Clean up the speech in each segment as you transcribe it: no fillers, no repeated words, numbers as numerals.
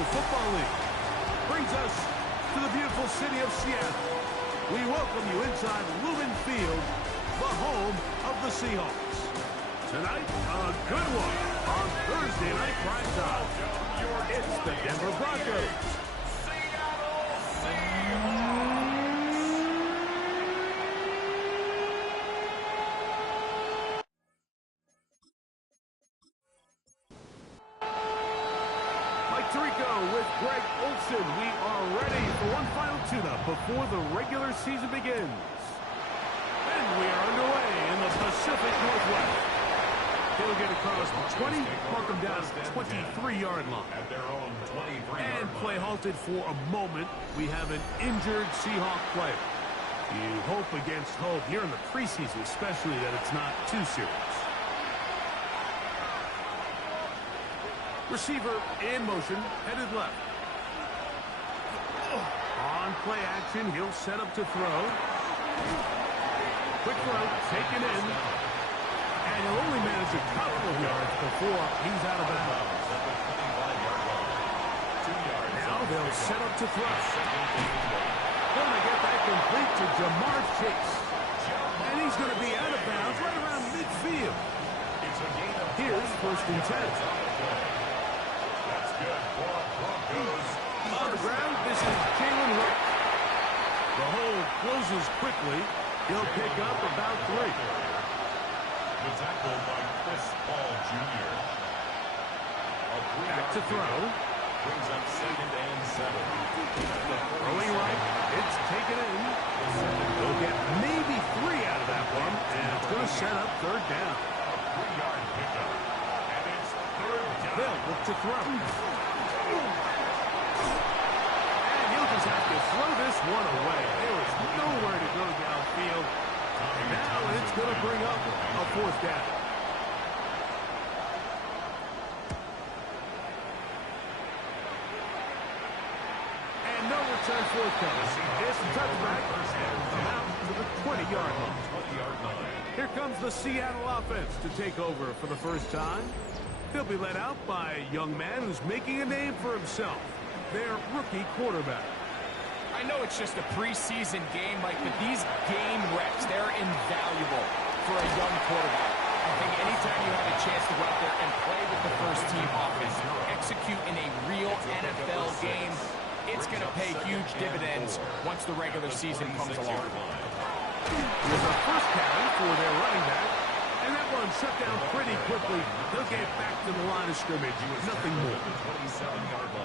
National Football League. Brings us to the beautiful city of Seattle. We welcome you inside Lumen Field, the home of the Seahawks. Tonight, a good one on Thursday Night Prime Time. It's the Denver Broncos. Greg Olson, we are ready for one final tune-up before the regular season begins. And we are underway in the Pacific Northwest. He'll get across the 20, mark him down at the 23-yard line. And play halted for a moment. We have an injured Seahawk player. You hope against hope here in the preseason, especially that it's not too serious. Receiver in motion, headed left. On play action, he'll set up to throw. Quick throw, taken in. And he'll only manage a couple of yards before he's out of bounds. Now they'll set up to throw. Gonna get that complete to Jamar Chase. And he's going to be out of bounds right around midfield. Here's 1st and 10. On the ground, this is Jalen Rick. The hole closes quickly. He'll pick up about 3. The tackle by Chris Paul Jr. Back to throw. Brings up 2nd and 7. Throwing right. It's taken in. They'll get maybe 3 out of that one. And it's going to set up 3rd down. A 3-yard pickup. And it's 3rd down. They'll look to throw. Have to throw this one away. There is nowhere to go downfield. And now it's going to bring up a 4th down. And no return forthcoming. This touchback come out to the 20-yard line. Here comes the Seattle offense to take over for the first time. They'll be led out by a young man who's making a name for himself, their rookie quarterback. I know it's just a preseason game, Mike, but these game reps, they're invaluable for a young quarterback. I think anytime you have a chance to go out there and play with the first-team offense, execute in a real NFL game, it's going to pay huge dividends once the regular season comes along. With a first carry for their running back, and that one shut down pretty quickly. They'll get back to the line of scrimmage, nothing more.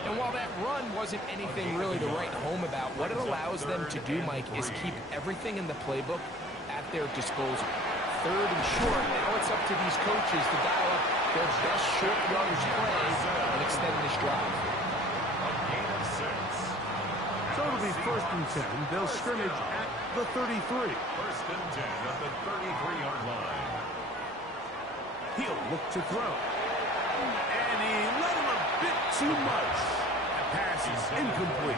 And while that run wasn't anything really to write home about, what it allows them to do, Mike, is keep everything in the playbook at their disposal. 3rd and short, now it's up to these coaches to dial up their best short yardage plays and extend this drive. A gain of 6. So it'll be 1st and 10. They'll scrimmage at the 33. 1st and 10 at the 33-yard line. He'll look to throw. And he let him a bit too much. The pass is incomplete.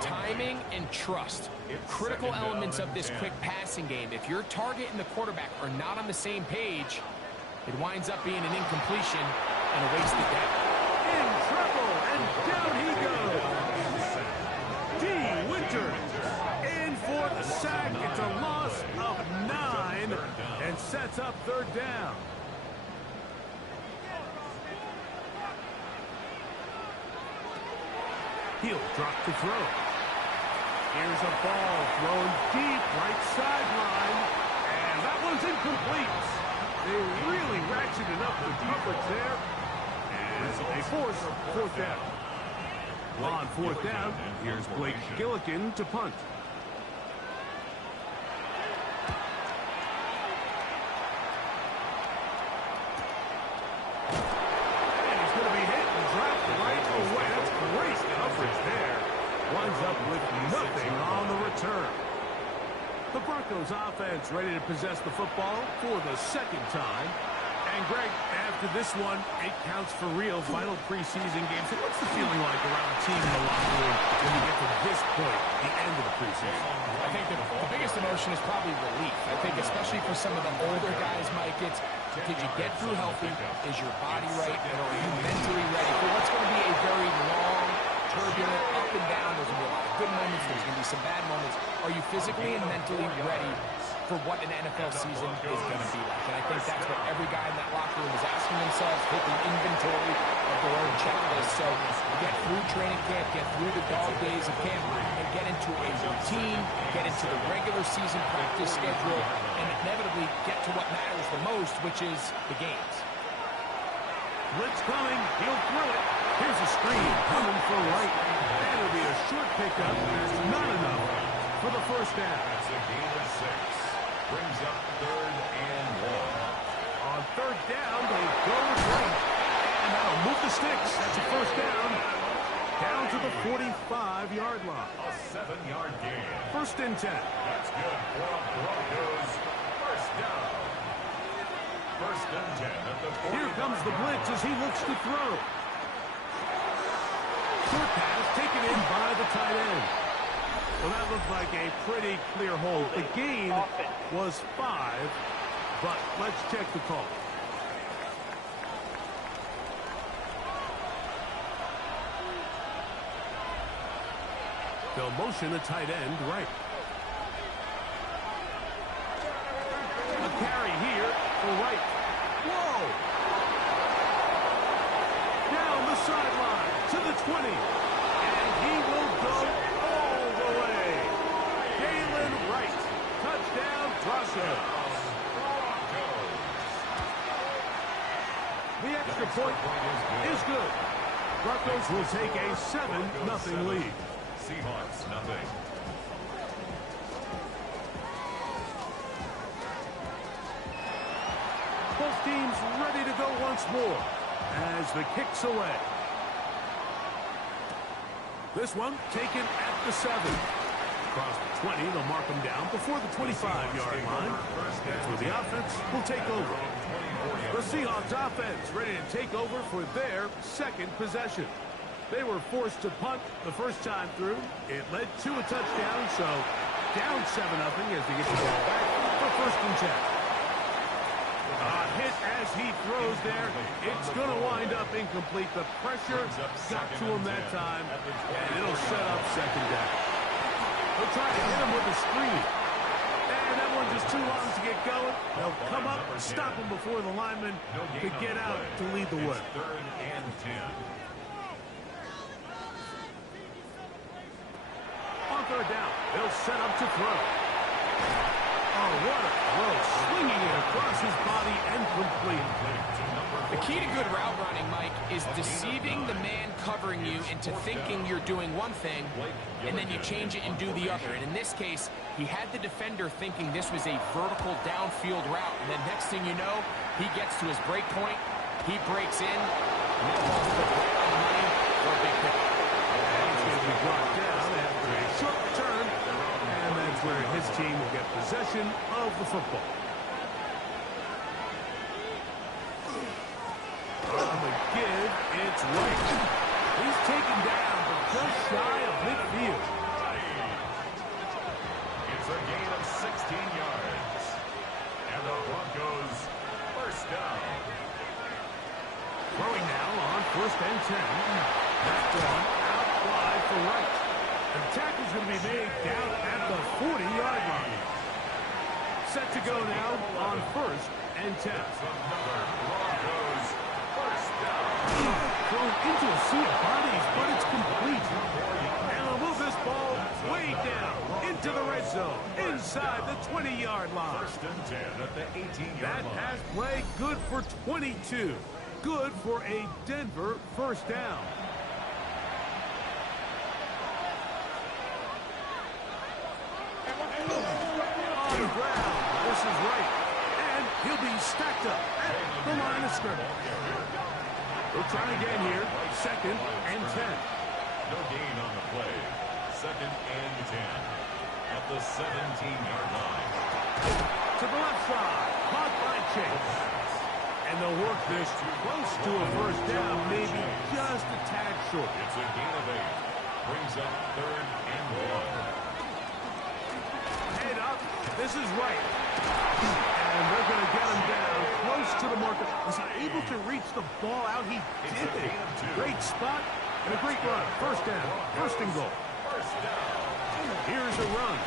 Timing and trust, critical elements of this quick passing game. If your target and the quarterback are not on the same page, it winds up being an incompletion and a wasted down. In trouble, and down he goes. D. Winters in for the sack. It's a loss of 9 and sets up 3rd down. He'll drop to throw. Here's a ball thrown deep right sideline. And that one's incomplete. They really ratcheted up the coverage there. And they force 4th down. On 4th down, here's Blake Gillikin to punt. Winds up with nothing on the return. The Broncos offense ready to possess the football for the 2nd time. And Greg, after this one, it counts for real. Final preseason game. So what's the feeling like around the team in the locker room when you get to this point, the end of the preseason? I think the biggest emotion is probably relief. I think especially for some of the older guys, Mike, it's did you get through healthy? Is your body right? And are you mentally ready for what's going to be a very long, turbulent, up and down? There's going to be a lot of good moments. There's going to be some bad moments. Are you physically and mentally ready for what an NFL season is going to be like? And I think that's what every guy in that locker room is asking themselves, hit the inventory of their own checklist. So get through training camp, get through the dog days of camp, and get into a routine, get into the regular season practice schedule, and inevitably get to what matters the most, which is the games. Blitz coming. He'll throw it. Here's a screen coming for right. And it'll be a short pickup. It's not enough for the first down. That's a gain of 6. Brings up 3rd and 1. On 3rd down, they go right. And that'll move the sticks. That's a first down. Down to the 45-yard line. A 7-yard gain. 1st and 10. That's good for a Broncos first down. 1st and 10 at the 40. Here comes the blitz as he looks to throw. Short pass taken in by the tight end. Well, that looked like a pretty clear hold. The gain was 5, but let's check the call. They'll motion a tight end right. A carry here for right. Whoa! Down the sideline to the 20. And he will go all the way. Galen Wright. Touchdown, Broncos. The extra point is good. Broncos will take a 7-0 lead. Seahawks, nothing. Both teams ready to go once more as the kick's away. This one taken at the 7. Across the 20, they'll mark them down before the 25-yard line. That's where the offense will take over. The Seahawks offense ready to take over for their 2nd possession. They were forced to punt the first time through. It led to a touchdown, so down 7-0 as they get the ball back for 1st and 10. Hit as he throws there. It's going to wind up incomplete. The pressure got to him that time, and it'll set up 2nd down. They'll try to hit him with a screen. And that one just too long to get going. They'll come up, stop him before the lineman to get out to lead the way. 3rd and 10. On 3rd down, they'll set up to throw. Oh, what a throw. Swinging it across his body and complete. The key to good route running, Mike, is deceiving the man covering you into thinking you're doing one thing, and then you change it and do the other. And in this case, he had the defender thinking this was a vertical downfield route. And then next thing you know, he gets to his break point, he breaks in, and that ball's put right on the money for a big pick. He's going to be brought down after a short return, and that's where his team will get possession of the football. On the give, it's White. He's taken down, but just shy of midfield. It's a gain of 16 yards. And the Broncos first down. Throwing now on 1st and 10. That one out wide for Wright. The tackle's going to be made down at the 40-yard line. Set to go now on 1st and 10. Broncos first down. Thrown into a sea of bodies, but it's complete. And they'll move this ball way down into the red zone, inside the 20-yard line. 1st and 10 at the 18-yard That line. pass play good for 22. Good for a Denver first down. On the ground, this is right. And he'll be stacked up at the line of scrimmage. We'll try again here. 2nd and 10. No gain on the play. 2nd and 10 at the 17-yard line. To the left side. Caught by Chase. And they'll work this close to a first down, maybe just a tad short. It's a gain of 8. Brings up 3rd and 1. Head up. This is right. And they're going to get him down close to the marker. Was he able to reach the ball out? He did it. Great spot and a great run. First down. First and goal. Here's a run.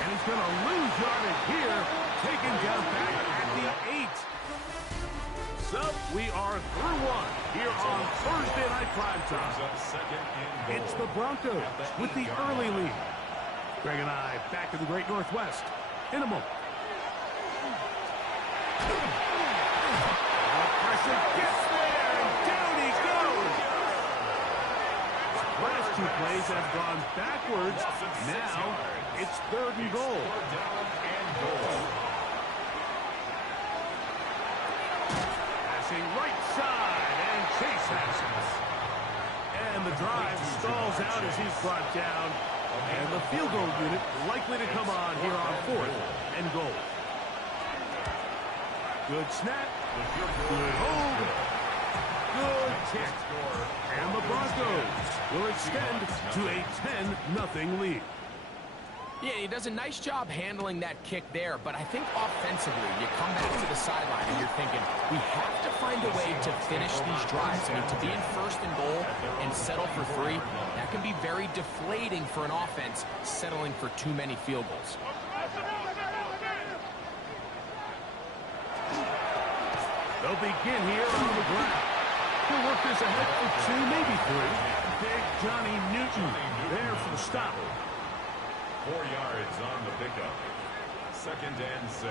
And he's going to lose yardage here. Taken down back at the 8. So we are through one here on Thursday Night Primetime. It's the Broncos with the early lead. Greg and I back in the Great Northwest in a moment. Pressure gets there, and down he goes. Last 2 plays have gone backwards. Now it's 3rd and goal. Passing right side, and Chase has it. And the drive stalls out as he's brought down. And the field goal unit likely to come on here on 4th and goal. Good snap. Good hold. Good kick. And the Broncos will extend to a 10-0 lead. Yeah, he does a nice job handling that kick there, but I think offensively, you come back to the sideline and you're thinking, we have to find a way to finish these drives. I mean, to be in 1st and goal and settle for 3, that can be very deflating for an offense settling for too many field goals. They'll begin here on the ground. He'll work this ahead for 2, maybe 3. Big Johnny Newton there for the stop. 4 yards on the pickup. 2nd and 6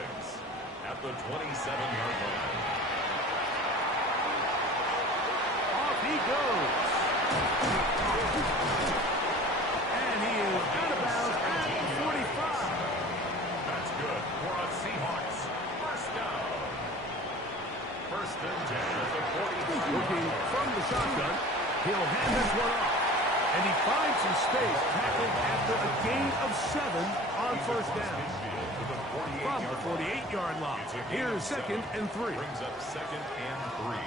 at the 27-yard line. Off he goes. And he is out of bounds at the 45. That's good for a Seahawks. First down. 1st and 10 at the 40. Looking from the shotgun. He'll hand this one off. And he finds some space, tackled after a gain of 7 on first down. From the 48-yard line. Here's 2nd and 3. Brings up 2nd and 3.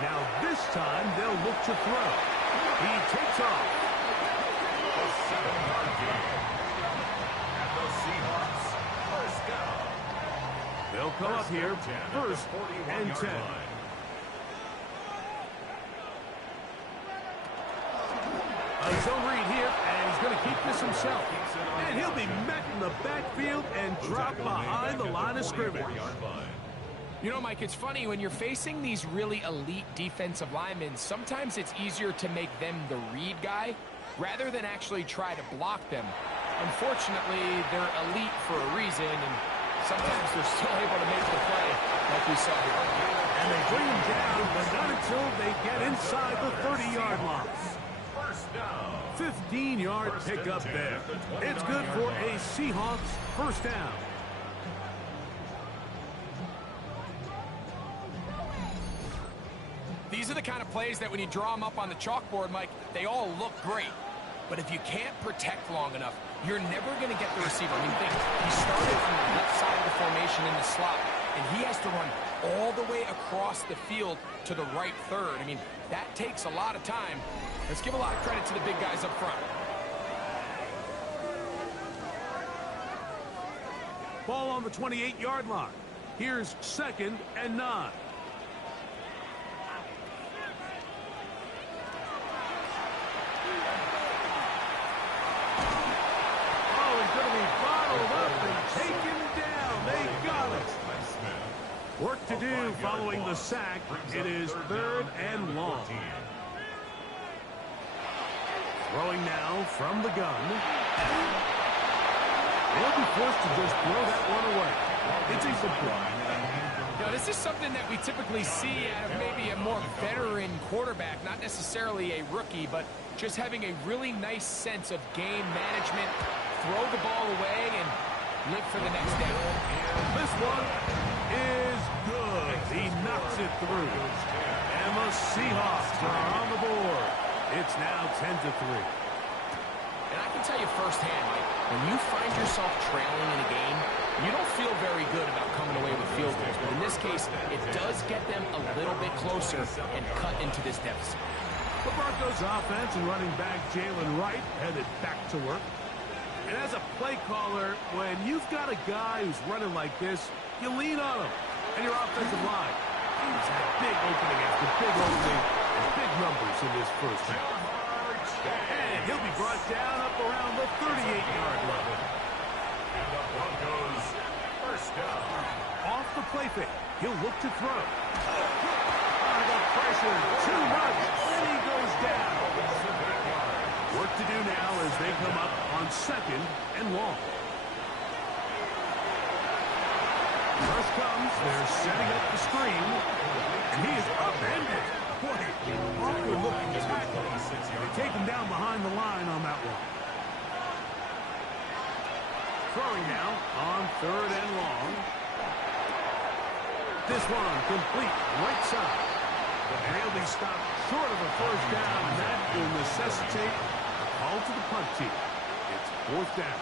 Now this time they'll look to throw. He takes off. A 7-yard gain. And the Seahawks first down. They'll come up here 1st and 10. A zone read here, and he's going to keep this himself. And he'll be met in the backfield and drop behind the line of scrimmage. You know, Mike, it's funny, when you're facing these really elite defensive linemen, sometimes it's easier to make them the read guy rather than actually try to block them. Unfortunately, they're elite for a reason, and sometimes they're still able to make the play like we saw here. And they bring him down, but not until they get inside the 30-yard line. 15-yard pickup there. It's good for a Seahawks first down. These are the kind of plays that when you draw them up on the chalkboard, Mike, they all look great. But if you can't protect long enough, you're never going to get the receiver. I mean, think, he started on the left side of the formation in the slot, and he has to run all the way across the field to the right third. I mean, that takes a lot of time. Let's give a lot of credit to the big guys up front. Ball on the 28-yard line. Here's 2nd and 9. Work to do following the sack. It is 3rd and long. Throwing now from the gun. They'll be forced to just throw that one away. It's a surprise. Now, this is something that we typically see out of maybe a more veteran quarterback, not necessarily a rookie, but just having a really nice sense of game management, throw the ball away, and live for the next down. This one is good. He knocks it through. And the Seahawks are on the board. It's now 10-3. And I can tell you firsthand, Mike, when you find yourself trailing in a game, You don't feel very good about coming away with field goals, but in this case, it does get them a little bit closer and cut into this deficit. The Broncos offense and running back Jalen Wright headed back to work. And as a play caller, when you've got a guy who's running like this, you lean on him. And your offensive line, he's had big opening after big opening and big numbers in this first half. And he'll be brought down up around the 38-yard line. And the Broncos first down. Off the play fake, he'll look to throw. The pressure, too much, and he goes down. Work to do now as they come up on 2nd and long. First comes, they're setting up the screen, and he is upended. Boy, awkward looking tackle. They take him down behind the line on that one. Throwing now on 3rd and long. This one complete right side. And he'll be stopped short of a first down, and that will necessitate a call to the punt team. It's 4th down.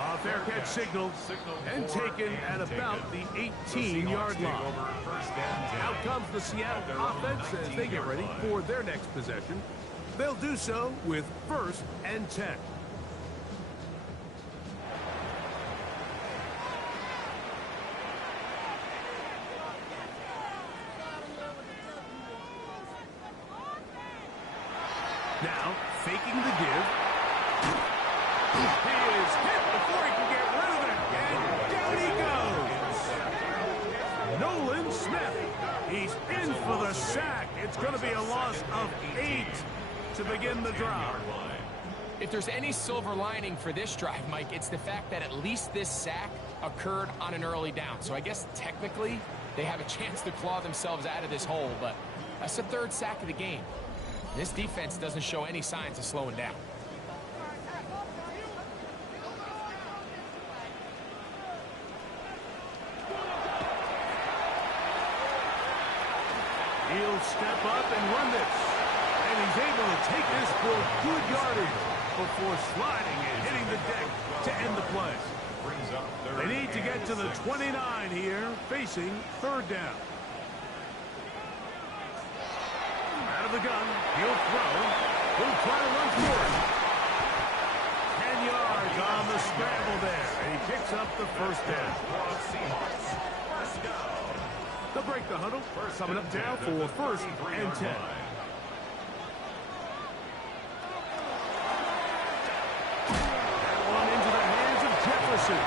A fair catch signaled and taken at about the 18-yard line. Out comes the Seattle offense as they get ready for their next possession. They'll do so with 1st and 10. Now, faking the give. He is hit before he can get rid of it. And down he goes. Nolan Smith. He's in for the sack. It's going to be a loss of 8 to begin the drive. If there's any silver lining for this drive, Mike, it's the fact that at least this sack occurred on an early down. So I guess technically they have a chance to claw themselves out of this hole, but that's the 3rd sack of the game. This defense doesn't show any signs of slowing down. He'll step up and run this. And he's able to take this for good yardage before sliding and hitting the deck to end the play. They need to get to the 29 here, facing 3rd down. Out of the gun, he'll throw. He'll try to run for it. 10 yards on the scramble there, and he picks up the 1st down. They'll break the huddle. Coming up now for 1st and 10. That one into the hands of Jefferson.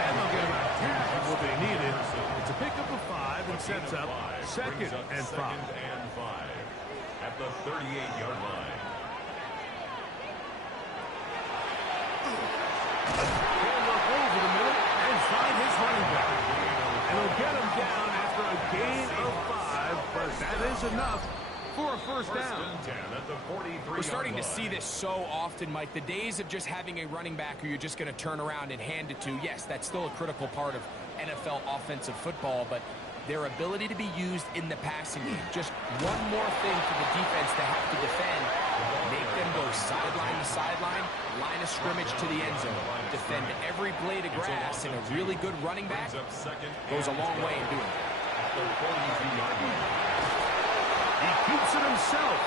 And they'll get about half of what they needed. It's a pickup of 5 and sets up 2nd and 5. At the 38-yard line. He'll look over the middle and find his running back. And he'll get him down after a gain of 5, but that is enough for a 1st down. We're starting to see this so often, Mike. The days of just having a running back who you're just going to turn around and hand it to, yes, that's still a critical part of NFL offensive football, but their ability to be used in the passing game. Just one more thing for the defense to have to defend. Make them go sideline to sideline, line of scrimmage to the end zone. Defend every blade of grass, and a really good running back goes a long way in doing it. He keeps it himself.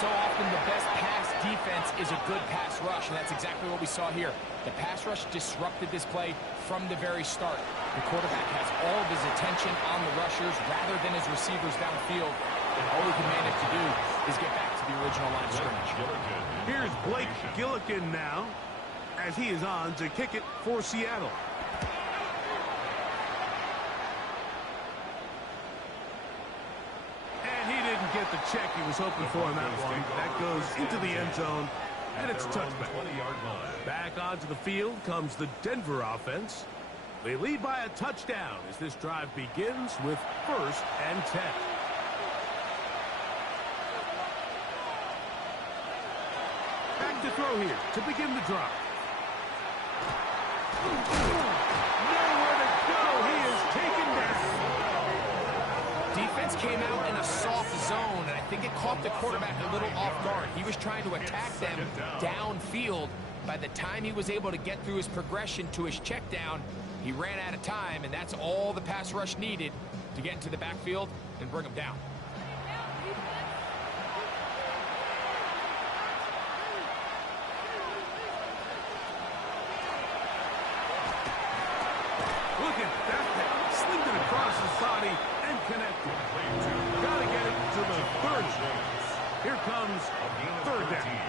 So often the best pass defense is a good pass rush, and that's exactly what we saw here. The pass rush disrupted this play from the very start. The quarterback has all of his attention on the rushers rather than his receivers downfield, and all he can manage to do is get back to the original line of scrimmage. Here's Blake Gillikin now, as he is on to kick it for Seattle. And he didn't get the check he was hoping for on that one. That goes into the end zone, and it's a touchback. Back onto the field comes the Denver offense. They lead by a touchdown as this drive begins with 1st and 10. Back to throw here to begin the drive. Nowhere to go. He is taken down. Defense came out in a soft zone, and I think think it caught the quarterback a little off guard. He was trying to attack them downfield. By the time he was able to get through his progression to his check down, he ran out of time, and that's all the pass rush needed to get into the backfield and bring him down. Look at that. Slinged it across his body and connected. Got to get it to the 30. Here comes third down.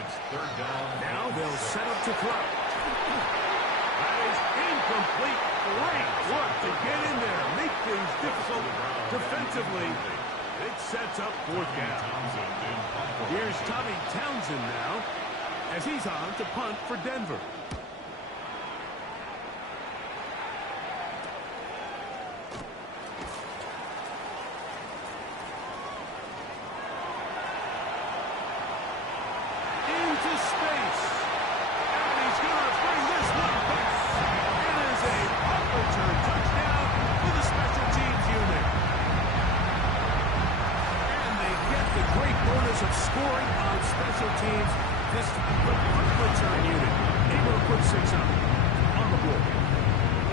It's third down. Now they'll set up to throw. That is incomplete. Great work to get in there. Make things difficult defensively. It sets up fourth down. Here's Tommy Townsend now as he's on to punt for Denver. Of scoring on special teams, this return unit able to put 6 up on the board.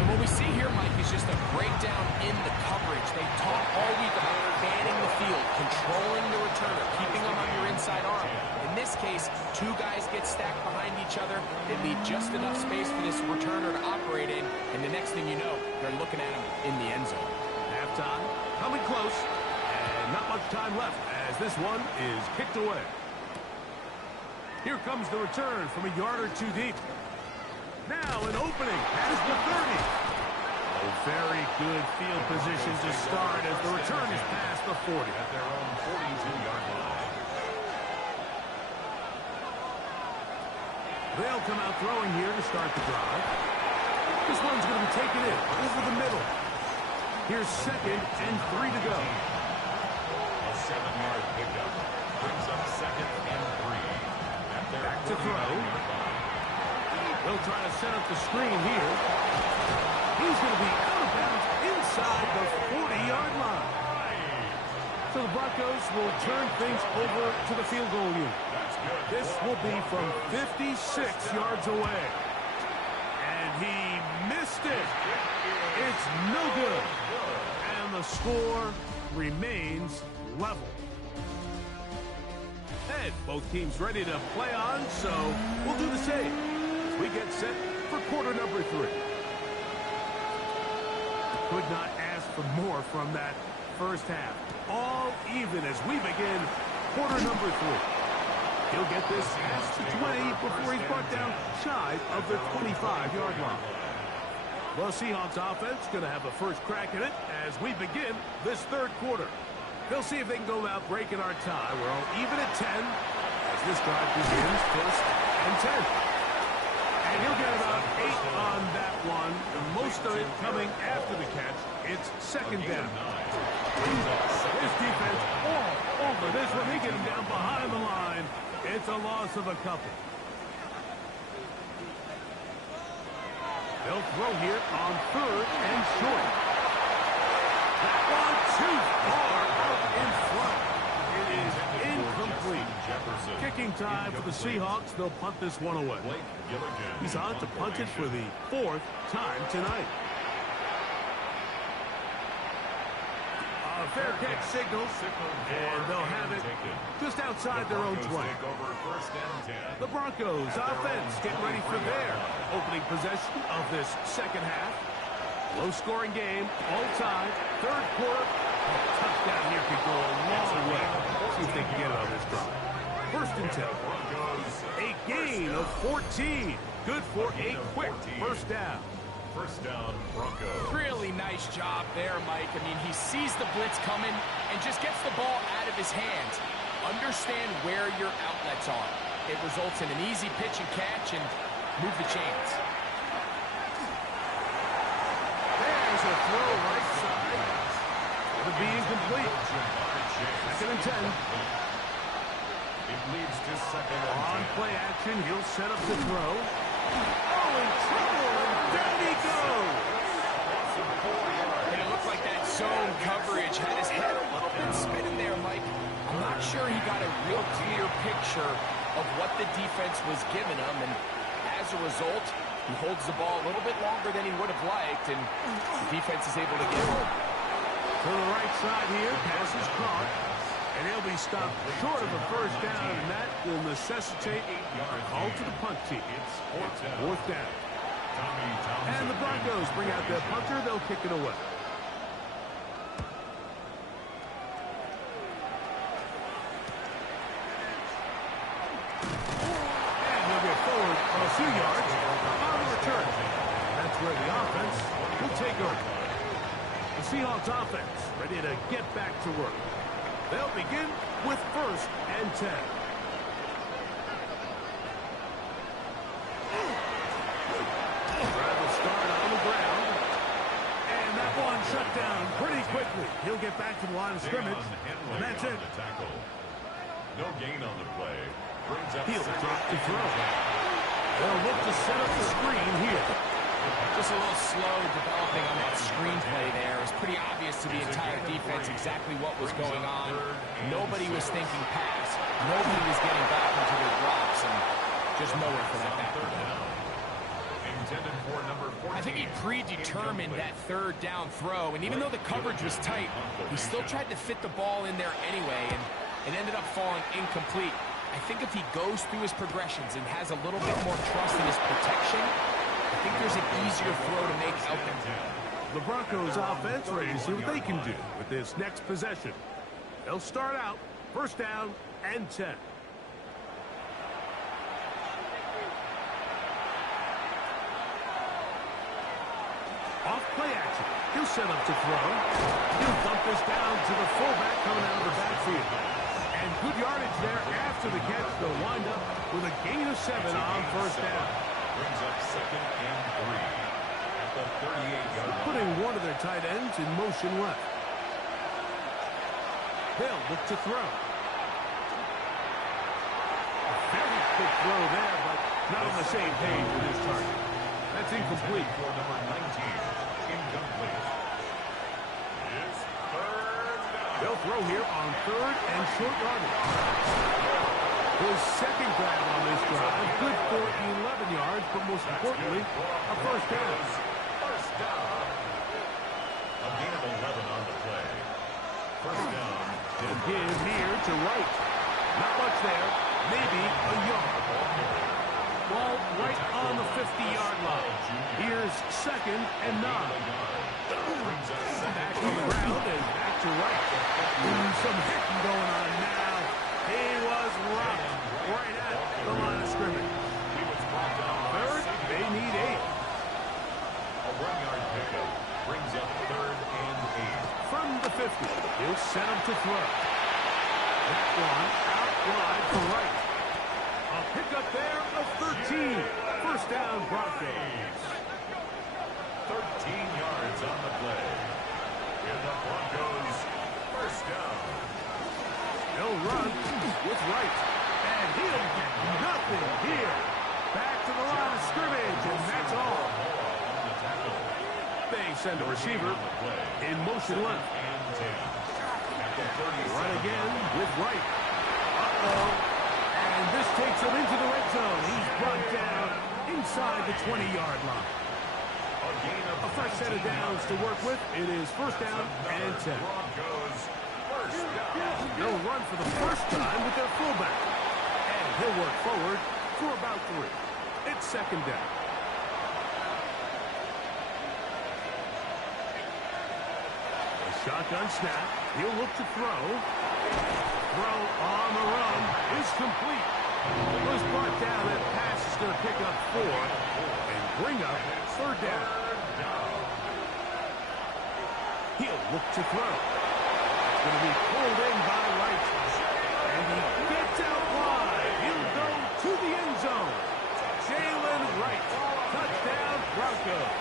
And what we see here, Mike, is just a breakdown in the coverage. They talk all week about fanning the field, controlling the returner, keeping them on your inside arm. In this case, 2 guys get stacked behind each other. They leave just enough space for this returner to operate in, and the next thing you know, they're looking at him in the end zone. Halftime coming close, and not much time left as this one is kicked away. Here comes the return from a yard or 2 deep. Now an opening as the 30. A very good field position to start as the return is past the 40. At their own 42-yard line. They'll come out throwing here to start the drive. This one's going to be taken in over the middle. Here's 2nd and 3 to go. A 7-yard pickup brings up 2nd and 3. Back to throw. They'll try to set up the screen here. He's going to be out of bounds inside the 40-yard line. So the Broncos will turn things over to the field goal unit. This will be from 56 yards away. And he missed it. It's no good. And the score remains level. And both teams ready to play on, so we'll do the same as we get set for quarter number 3. Could not ask for more from that first half. All even as we begin quarter number 3. He'll get this past the 20 before he's brought down shy of the 25-yard line. The Seahawks offense going to have a first crack at it as we begin this third quarter. They'll see if they can go out breaking our tie. We're all even at 10 as this drive begins. 1st and 10. And he'll get about 8 on that one. Most of it coming after the catch. It's 2nd down. This defense all over this one. They get him down behind the line. It's a loss of a couple. They'll throw here on 3rd and short. That one too far out in front. It is incomplete. Kicking time for the Seahawks. They'll punt this one away. He's on to punt it for the 4th time tonight. A fair catch signal, and they'll have it just outside their own 20. The Broncos offense getting ready for their opening possession of this second half. Low-scoring game, all time, third quarter. Touchdown here could go a long way. See if they can get it on this drive. 1st and 10. A gain of 14. Good for a quick first down. First down, Broncos. Really nice job there, Mike. I mean, he sees the blitz coming and just gets the ball out of his hands. Understand where your outlets are. It results in an easy pitch and catch and move the chains. There's a throw right side. It'll be incomplete. 2nd and 10. It leads to 2nd and 10. On play action, he'll set up the throw. Oh, in trouble, and down he goes. And it looked like that zone coverage had his head a little bit spinning there, Mike. I'm not sure he got a real clear picture of what the defense was giving him, and as a result, he holds the ball a little bit longer than he would have liked, and the defense is able to get home. To the right side here, pass is caught, and he'll be stopped short of a first down, and that will necessitate a call to the punt team. It's fourth down. And the Broncos bring out their punter. They'll kick it away. And he'll get forward a few yards on the return. That's where the offense will take over. The Seahawks offense ready to get back to work. They'll begin with 1st and 10. Drive will start on the ground. And that one shut down pretty quickly. He'll get back to the line of scrimmage. And that's it. No gain on the play. He'll drop to throw. They'll look to set up the screen here. Just a little slow developing on that screenplay there. It was pretty obvious to the entire defense exactly what was going on. Nobody was thinking pass. Nobody was getting back into their drops, and just nowhere for that back. I think he predetermined that 3rd down throw, and even though the coverage was tight, he still tried to fit the ball in there anyway, and it ended up falling incomplete. I think if he goes through his progressions and has a little bit more trust in his protection, I think there's an easier throw to make out there. The Broncos offense ready to see what they can do with this next possession. They'll start out 1st down and 10. Off play action. He'll set up to throw. He'll dump this down to the fullback coming out of the backfield. And good yardage there after the catch. They'll wind up with a gain of 7 on 1st down. Brings up 2nd and 3 at the 38-yard line. Putting one of their tight ends in motion left. They'll look to throw. A very quick throw there, but not on the same page with his target. That's incomplete. For number 19, incomplete. It's 3rd down. They'll throw here on 3rd and short yardage. His 2nd grab on this drive, good for 11 yards, but most importantly, a 1st down. First down. A gain of 11 on the play. 1st down. They'll give here to Wright. Not much there, maybe a yard. Ball right on the 50-yard line. Here's 2nd and 9. Back on the ground and back to Wright. Some hitting going on now. He was rocked right at the line of scrimmage. 3rd, they need 8. A 1-yard pickup brings up 3rd and 8. From the 50, he'll set him to throw. That one out wide to Wright. A pickup there of 13. 1st down, Broncos. 13 yards on the play. And the Broncos 1st down. He'll run with Wright. And he'll get nothing here. Back to the line of scrimmage, and that's all. They send a receiver in motion left. Run again with Wright. Uh-oh. And this takes him into the red zone. He's brought down inside the 20-yard line. A fresh set of downs to work with. It is 1st down and 10. They'll run for the first time with their fullback. And he'll work forward for about 3. It's 2nd down. A shotgun snap. He'll look to throw. Throw on the run is complete. Was brought down. That pass is going to pick up 4 and bring up 3rd down. He'll look to throw. It's going to be pulled in by Wright. And he gets out wide. He'll go to the end zone. Jalen Wright. Touchdown, Broncos.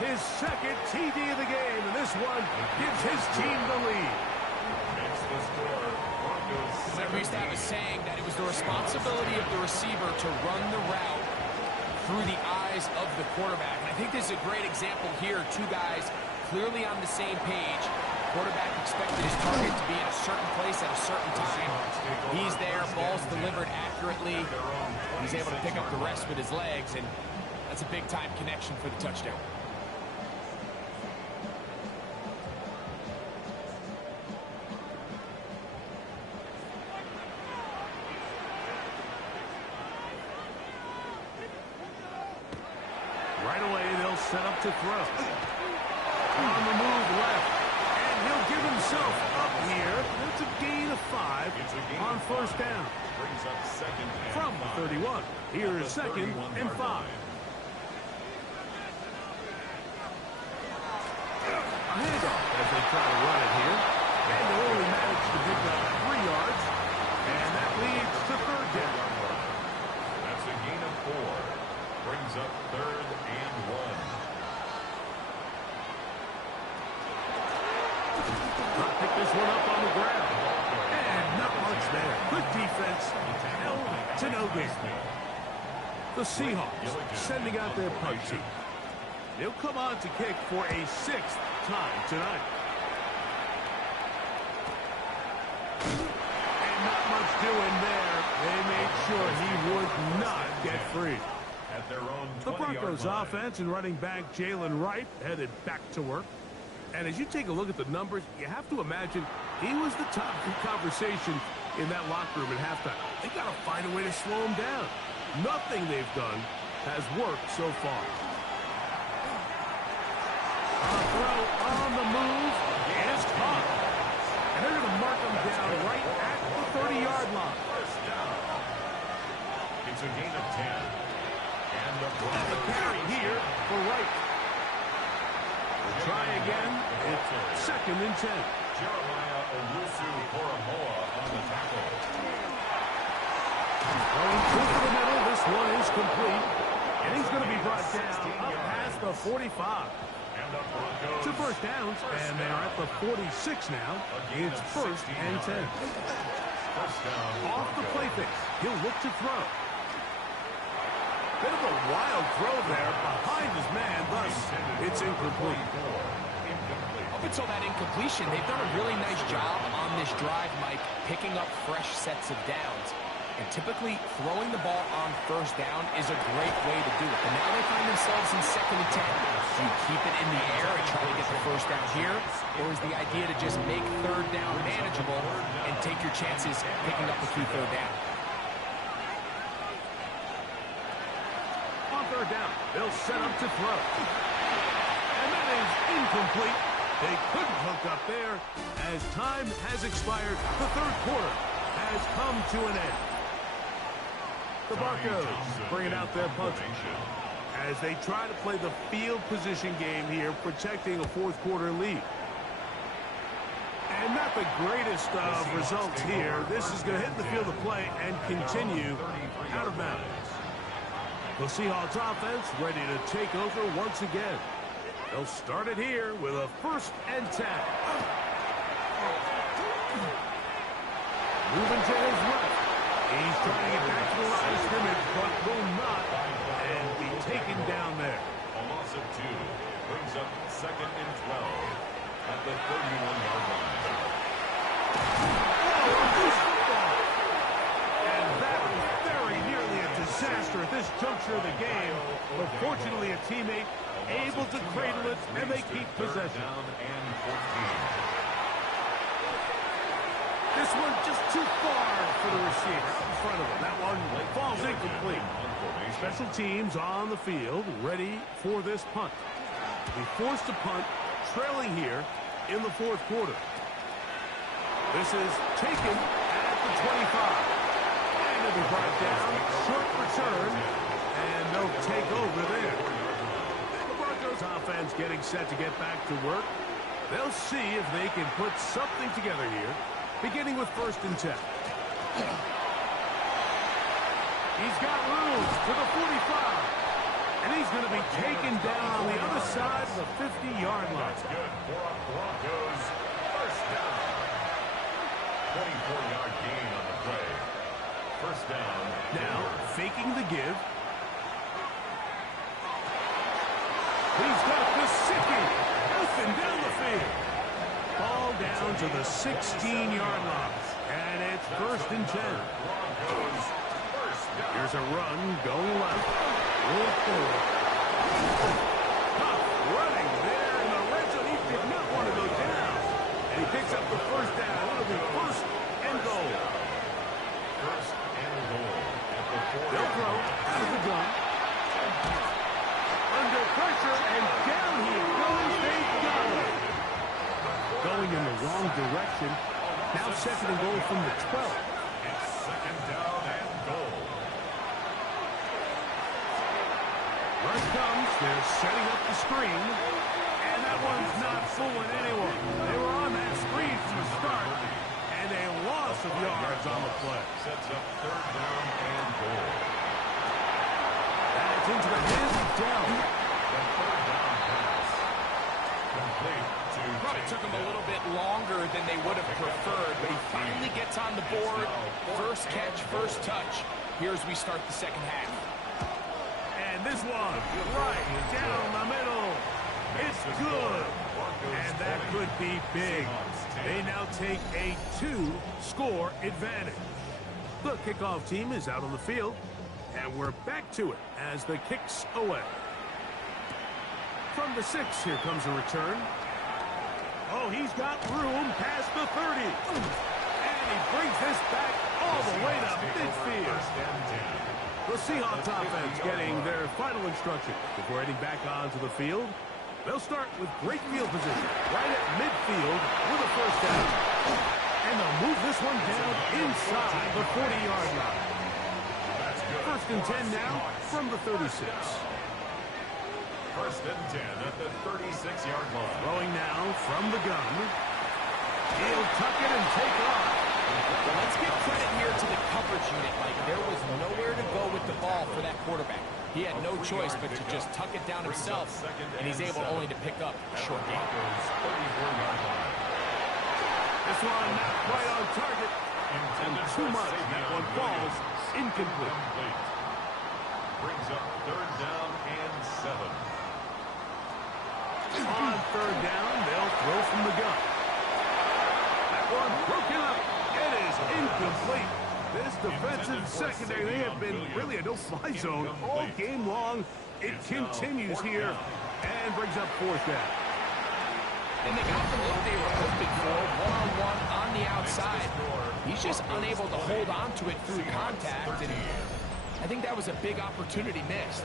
His 2nd TD of the game, and this one gives his team the lead. Like we used to have a saying that it was the responsibility of the receiver to run the route through the eyes of the quarterback. And I think this is a great example here. 2 guys clearly on the same page. Quarterback expected his target to be in a certain place at a certain time. He's there, ball's delivered accurately. He's able to pick up the rest with his legs, and that's a big-time connection for the touchdown. Right away, they'll set up to throw. On the move left. And he'll give himself up here. That's a gain of 5 on first down. Brings up second and From the 31. Here is second and 5. A handoff as they try to run it here. And they only manage to pick up 3 yards. And that leads to third down. That's a gain of 4. Brings up third and 1. Pick this one up on the ground. And not much there. Good defense. Held to no gain. The Seahawks sending out their punt team. They'll come on to kick for a 6th time tonight. And not much doing there. They made sure he would not get free. At their own The Broncos offense and running back Jalen Wright headed back to work. And as you take a look at the numbers, you have to imagine he was the top conversation in that locker room at halftime. They got to find a way to slow him down. Nothing they've done has worked so far. A throw on the move is caught. And they're going to mark him down right at the 30-yard line. First down. It's a gain of 10. And the Broncos Carry here for Wright. Try again. It's second and 10. Jeremiah Owusu-Koramoah on the tackle. Going to the middle. This one is complete. And he's going to be brought down up past the 45. And the Broncos. 2 first downs, and they are at the 46 now. It's first and 10. First down. Off the play fake. He'll look to throw. Bit of a wild throw there behind his man, thus it's incomplete. Up until that incompletion, they've done a really nice job on this drive, Mike, picking up fresh sets of downs. And typically, throwing the ball on first down is a great way to do it. But now they find themselves in second and 10. Do you keep it in the air and try to get the first down here? Or is the idea to just make third down manageable and take your chances picking up a key third down? On third down, they'll set up to throw. And that is incomplete. They couldn't hook up there as time has expired. The third quarter has come to an end. The Broncos bringing out their punter as they try to play the field position game here, protecting a fourth quarter lead. And not the greatest of results here. This is going to hit the field of play and continue out of bounds. The Seahawks offense ready to take over once again. They'll start it here with a first and 10. Moving to his left. He's trying to get back to the line of scrimmage, but will not, and be taken down there. A loss of 2 brings up second and 12 at the 31-yard line. And that was very nearly a disaster at this juncture of the game. But fortunately, a teammate able to cradle it, and they keep possession. Down and 14. This one just too far for the receiver in front of him. That one falls incomplete. Special teams on the field, ready for this punt. Be forced to punt, trailing here in the fourth quarter. This is taken at the 25. And it'll be brought down. Short return. And no takeover there. The Broncos offense getting set to get back to work. They'll see if they can put something together here, beginning with first and 10. He's got room to the 45. And he's going to be taken down on the other side of the 50-yard line. That's good for a Broncos first down. 24-yard gain on the play. First down. Now, faking the give. He's got Gesicki open down the field. Ball down to the 16-yard line. And it's 1st and 10. Here's a run going left. Roll forward. Tough running there in the red zone. He did not want to go down. And he picks up the first down. It'll be 1st and goal. 1st and goal at the 40. They'll throw out of the gun. Under pressure, and down he goes. They got it. Going in the wrong direction. Now 2nd and goal from the 12. It's 2nd down and goal. Rush comes. They're setting up the screen. And that one's not fooling anyone. They were on that screen from the start. And a loss of yards on the play. Sets up 3rd down and goal. And it's into the hands of Dell. The 3rd down pass. Complete to Probably took him a little bit longer than they would have preferred, but he finally gets on the board. First catch, first touch. Here as we start the second half. And this one, right down the middle. It's good. And that could be big. They now take a 2-score advantage. The kickoff team is out on the field. And we're back to it as the kick's away. From the 6, here comes a return. Oh, he's got room past the 30. And he brings this back all the way to midfield. The Seahawks offense getting their final instruction before heading back onto the field. They'll start with great field position right at midfield with a first down. And they'll move this one down inside the 40-yard line. 1st and 10 now from the 36. 1st and 10 at the 36-yard line. Throwing now from the gun. He'll tuck it and take off. Well, let's give credit here to the coverage unit. Like, there was nowhere to go with the ball for that quarterback. He had no choice but to just tuck it down himself, and he's able only to pick up a short gain. This one not quite on target. And too much. That one falls incomplete. Brings up 3rd down and 7. On 3rd down, they'll throw from the gun. That one broken up. It is incomplete. This defensive secondary, they have been really a no-fly zone all game long. It continues here and brings up 4th down. And they got the look they were hoping for, one-on-one on the outside. He's just unable to hold on to it through contact, and I think that was a big opportunity missed.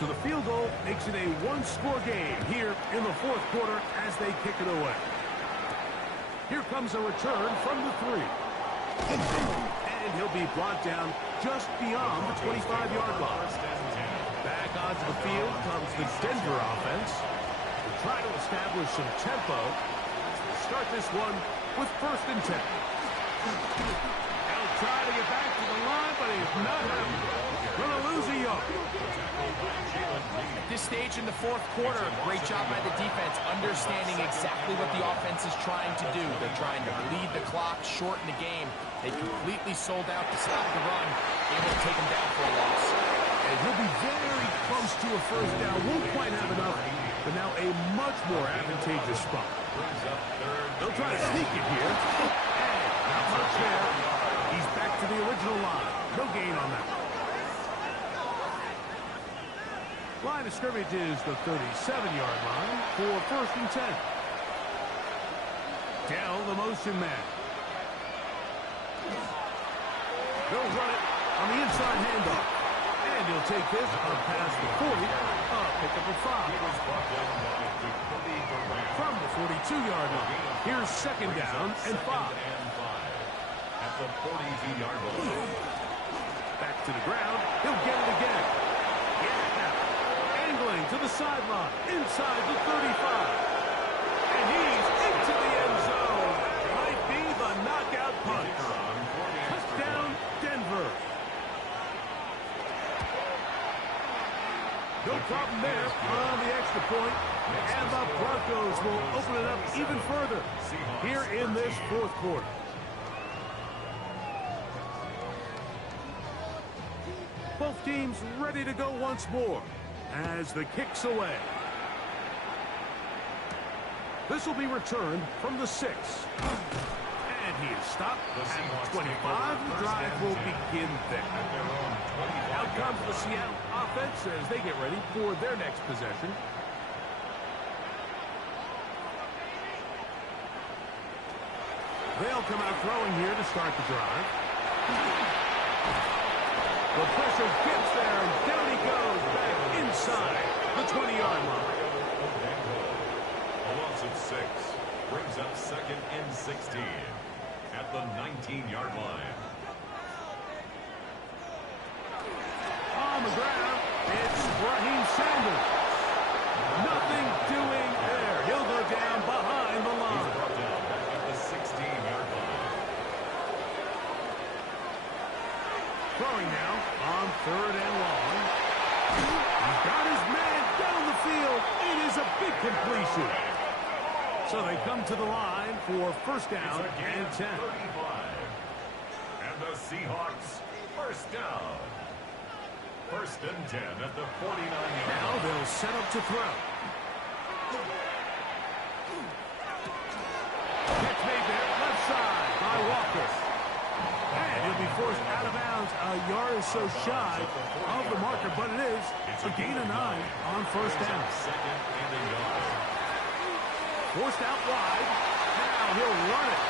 So the field goal makes it a 1-score game here in the 4th quarter as they kick it away. Here comes a return from the 3. And he'll be brought down just beyond the 25-yard line. Back onto the field comes the Denver offense. They'll try to establish some tempo. Start this one with 1st and 10. They'll try to get back to the line, but he's not having it. Gonna lose a yard. At this stage in the 4th quarter, great job by the defense, understanding exactly what the offense is trying to do. They're trying to bleed the clock, shorten the game. They completely sold out to stop the run, able to take him down for a loss. And he'll be very close to a first down. Won't quite have enough, but now a much more advantageous spot. They'll try to sneak it here. And not much there. He's back to the original line. No gain on that. Line of scrimmage is the 37-yard line for 1st and 10. Dell, the motion man. They'll run it on the inside handoff. And he'll take this up past the 40. Pick up a 5. From the 42-yard line. Here's 2nd down and 5. At the 42-yard line. Back to the ground. He'll get it again. Yeah. Angling to the sideline. Inside the 35. And he's into the end zone. Might be the knockout punch. Touchdown, Denver. No problem there on the extra point. And the Broncos will open it up even further here in this 4th quarter. Both teams ready to go once more as the kick's away. This will be returned from the 6. And he is stopped at 25. The drive will begin there. Out comes the Seattle offense as they get ready for their next possession. They'll come out throwing here to start the drive. The pressure gets there, and down he goes back inside the 20-yard line. A loss of 6 brings up 2nd and 16 at the 19-yard line. On the ground, it's Raheem Sanders. Nothing doing there. He'll go down behind the line. He's brought down back at the 16-yard line. Throwing now on 3rd and long. He's got his man down the field. It is a big completion. So they come to the line for 1st down and 10. 35. And the Seahawks, 1st down. 1st and 10 at the 49-yard line. Now they'll set up to throw. Catch made there, left side by Walker. And he'll be forced out of bounds a yard or so shy of the marker, but it is a gain of 9 on 1st down. 2nd and a yard. Forced out wide. Now he'll run it.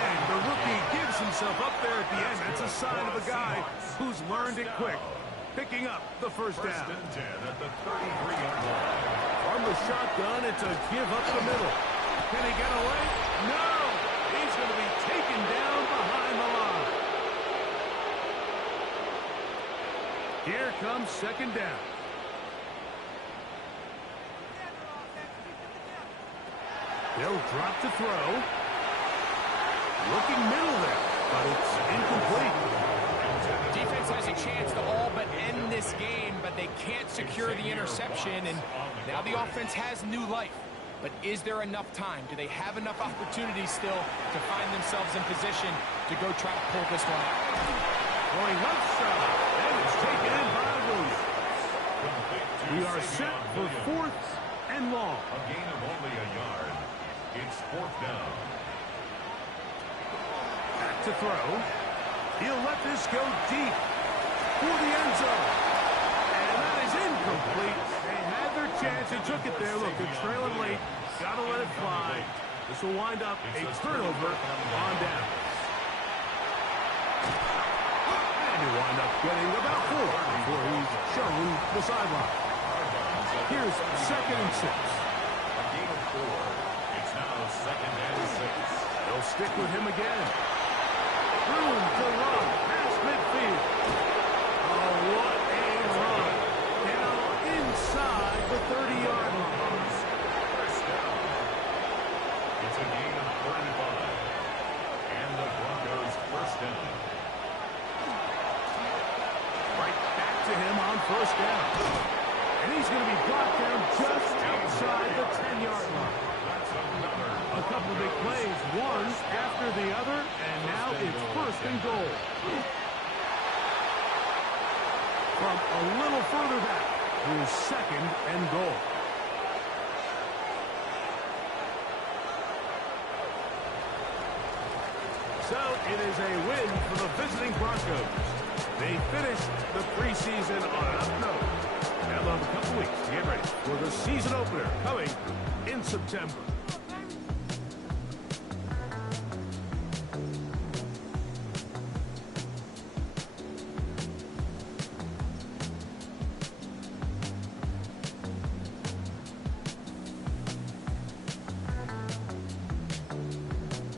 And the rookie gives himself up there at the end. That's a sign of a guy who's learned it quick. Picking up the 1st down. 1st and 10 at the 33-yard line. From the shotgun, it's a give up the middle. Can he get away? No! He's going to be taken down behind the line. Here comes 2nd down. They'll drop to throw. Looking middle there, but it's incomplete. Defense has a chance to all but end this game, but they can't secure the interception, and now the offense has new life. But is there enough time? Do they have enough opportunities still to find themselves in position to go try to pull this one out? Going left side, and it's taken in by Williams. We are set for 4th and long. A gain of only a yard. It's 4th down. Back to throw. He'll let this go deep for the end zone. And that is incomplete. They had their chance. They took it there. Look, they're trailing late. Got to let it fly. This will wind up a turnover on down. And he'll wind up getting about 4 before he's shown the sideline. Here's 2nd and 6. A gain of 4. It's now 2nd and 6. They'll stick with him again. Room to run past midfield. Oh, what a run. Down inside the 30-yard line. 1st down. It's a gain of 35. And the Broncos 1st down. Right back to him on 1st down. And he's going to be brought down just outside the 10-yard line. That's another. A couple big plays, one after the other, and now it's 1st and goal. From a little further back, here's 2nd and goal. So it is a win for the visiting Broncos. They finished the preseason on an up note. Now they'll have a couple weeks to get ready for the season opener coming in September.